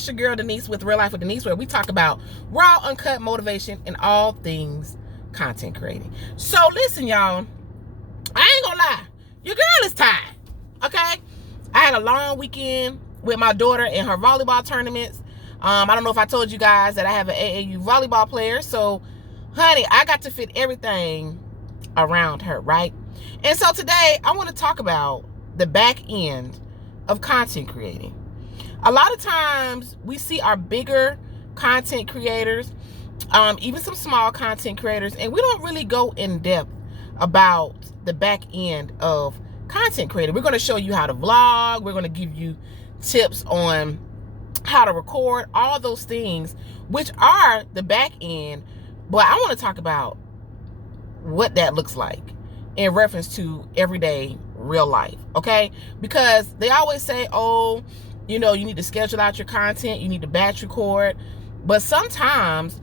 It's your girl Denise with Real Life with Denise, where we talk about raw, uncut motivation and all things content creating. So listen, y'all, I ain't gonna lie, your girl is tired, okay? I had a long weekend with my daughter in her volleyball tournaments. I don't know if I told you guys that I have an AAU volleyball player, so honey, I got to fit everything around her, right? And so today I want to talk about the back end of content creating. A lot of times we see our bigger content creators, even some small content creators, and we don't really go in depth about the back end of content creating. We're going to show you how to vlog. We're going to give you tips on how to record, all those things, which are the back end. But I want to talk about what that looks like in reference to everyday real life, okay? Because they always say, oh, you know, you need to schedule out your content, you need to batch record. But sometimes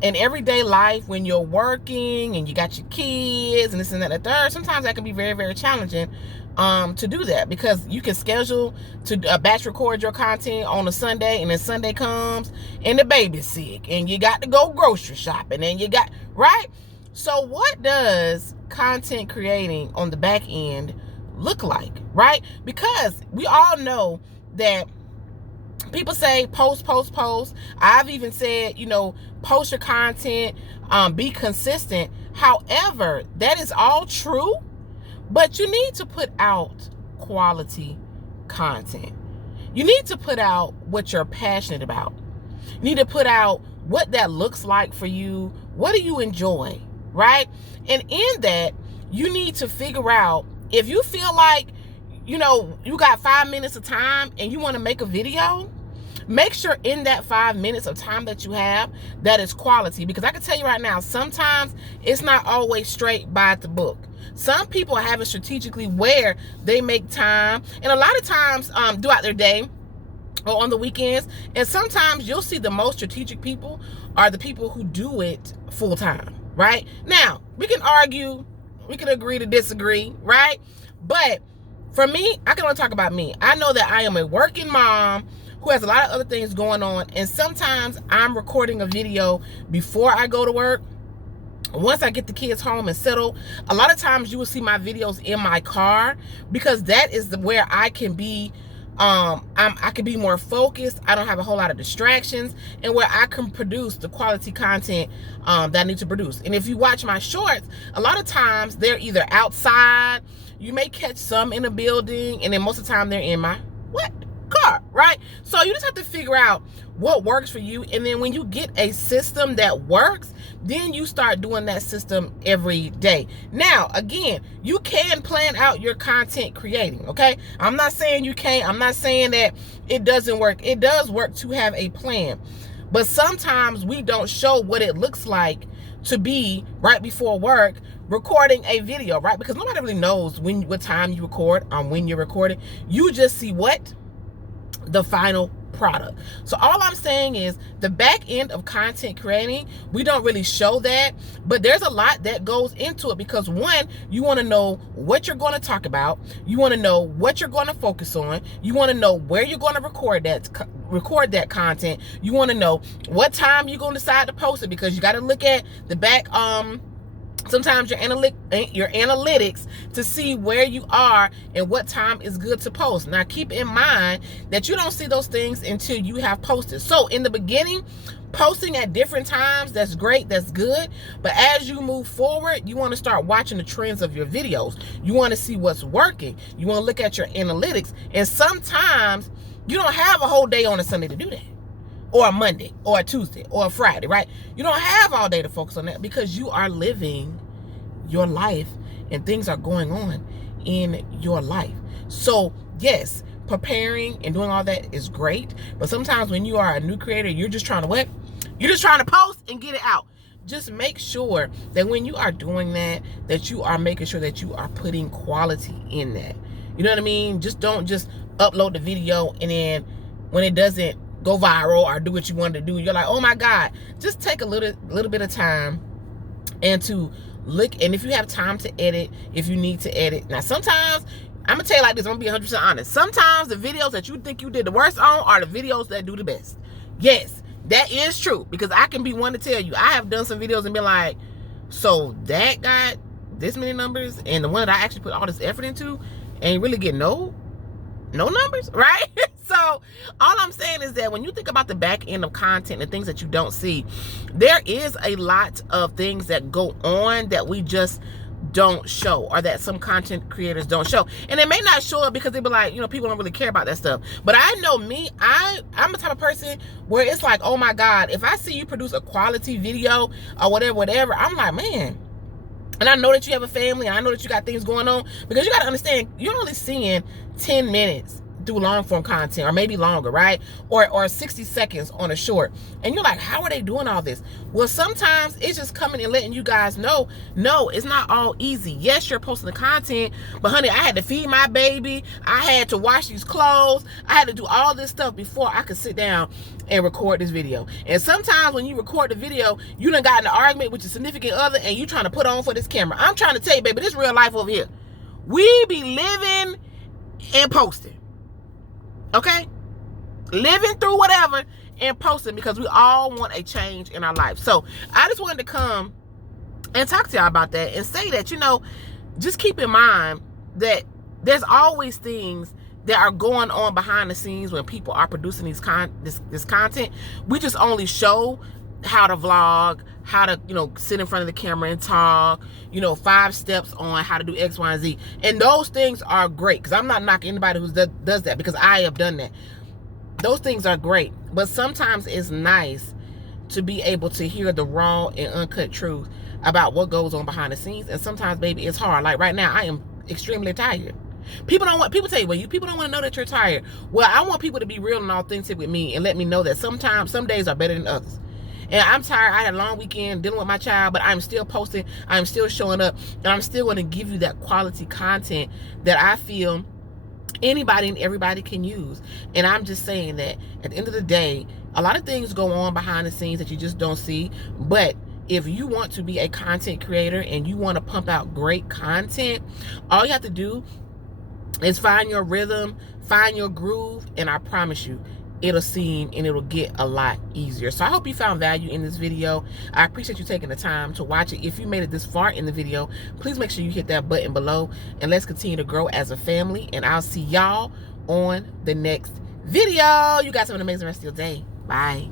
in everyday life, when you're working and you got your kids and this and that and the third, sometimes that can be very, very challenging to do that, because you can schedule to batch record your content on a Sunday, and then Sunday comes and the baby's sick and you got to go grocery shopping and you got, right? So what does content creating on the back end look like, right? Because we all know that people say post. I've even said, you know, post your content, be consistent. However, that is all true, but you need to put out quality content. You need to put out what you're passionate about. You need to put out what that looks like for you. What do you enjoy, right? And in that, you need to figure out, if you feel like, you know, you got 5 minutes of time and you want to make a video, make sure in that 5 minutes of time that you have, that is quality. Because I can tell you right now, sometimes it's not always straight by the book. Some people have it strategically where they make time, and a lot of times throughout their day or on the weekends. And sometimes you'll see the most strategic people are the people who do it full time, right? Now, we can argue, we can agree to disagree, right? But for me, I can only talk about me. I know that I am a working mom who has a lot of other things going on, and sometimes I'm recording a video before I go to work. Once I get the kids home and settle, a lot of times you will see my videos in my car, because that is where I can be I can be more focused. I don't have a whole lot of distractions, and where I can produce the quality content that I need to produce. And if you watch my shorts, a lot of times they're either outside, you may catch some in a building, and then most of the time they're in my car, right? So you just have to figure out what works for you, and then when you get a system that works, then you start doing that system every day. Now, again, you can plan out your content creating, okay? I'm not saying you can't. I'm not saying that it doesn't work. It does work to have a plan, but sometimes we don't show what it looks like to be right before work recording a video, right? Because nobody really knows what time you record, when you're recording. You just see what? The final product. So all I'm saying is, the back end of content creating, we don't really show that, but there's a lot that goes into it, because one, you want to know what you're going to talk about, you want to know what you're going to focus on, you want to know where you're going to record that content, you want to know what time you're going to decide to post it, because you got to look at the back sometimes your analytics to see where you are and what time is good to post. Now, keep in mind that you don't see those things until you have posted. So in the beginning, posting at different times, that's great, that's good. But as you move forward, you want to start watching the trends of your videos. You want to see what's working. You want to look at your analytics. And sometimes you don't have a whole day on a Sunday to do that, or a Monday, or a Tuesday, or a Friday, right? You don't have all day to focus on that, because you are living your life and things are going on in your life. So yes, preparing and doing all that is great, but sometimes when you are a new creator, you're just trying to what? You're just trying to post and get it out. Just make sure that when you are doing that, that you are making sure that you are putting quality in that. You know what I mean? Just don't just upload the video and then when it doesn't go viral or do what you wanted to do, you're like, oh my God. Just take a little bit of time and to look, and if you have time to edit, if you need to edit. Now sometimes I'm gonna tell you like this, I'm gonna be 100% honest. Sometimes the videos that you think you did the worst on are the videos that do the best. Yes, that is true, because I can be one to tell you, I have done some videos and been like, so that got this many numbers, and the one that I actually put all this effort into ain't really get no numbers, right? So all I'm saying is that when you think about the back end of content and things that you don't see, there is a lot of things that go on that we just don't show, or that some content creators don't show. And they may not show up because they be like, you know, people don't really care about that stuff. But I know me, I'm the type of person where it's like, oh my God, if I see you produce a quality video or whatever, I'm like, man. And I know that you have a family, and I know that you got things going on, because you got to understand, you're only seeing 10 minutes through long form content, or maybe longer, right? Or 60 seconds on a short. And you're like, how are they doing all this? Well, sometimes it's just coming and letting you guys know, no, it's not all easy. Yes, you're posting the content, but honey, I had to feed my baby. I had to wash these clothes. I had to do all this stuff before I could sit down and record this video. And sometimes when you record the video, you done got in an argument with your significant other, and you trying to put on for this camera. I'm trying to tell you, baby, this real life over here. We be living and posting. Okay? Living through whatever and posting, because we all want a change in our life. So I just wanted to come and talk to y'all about that and say that, you know, just keep in mind that there's always things that are going on behind the scenes when people are producing this content. We just only show how to vlog, how to, you know, sit in front of the camera and talk, you know, 5 steps on how to do X, Y, and Z. And those things are great, because I'm not knocking anybody who does that, because I have done that. Those things are great. But sometimes it's nice to be able to hear the raw and uncut truth about what goes on behind the scenes. And sometimes, baby, it's hard. Like right now, I am extremely tired. People tell you, well, people don't want to know that you're tired. Well, I want people to be real and authentic with me and let me know that sometimes, some days are better than others. And I'm tired. I had a long weekend dealing with my child, but I'm still posting. I'm still showing up, and I'm still going to give you that quality content that I feel anybody and everybody can use. And I'm just saying that at the end of the day, a lot of things go on behind the scenes that you just don't see. But if you want to be a content creator and you want to pump out great content, all you have to do is find your rhythm, find your groove, and I promise you, it'll seem and it'll get a lot easier. So I hope you found value in this video. I appreciate you taking the time to watch it. If you made it this far in the video, please make sure you hit that button below, and let's continue to grow as a family. And I'll see y'all on the next video. You guys have an amazing rest of your day. Bye.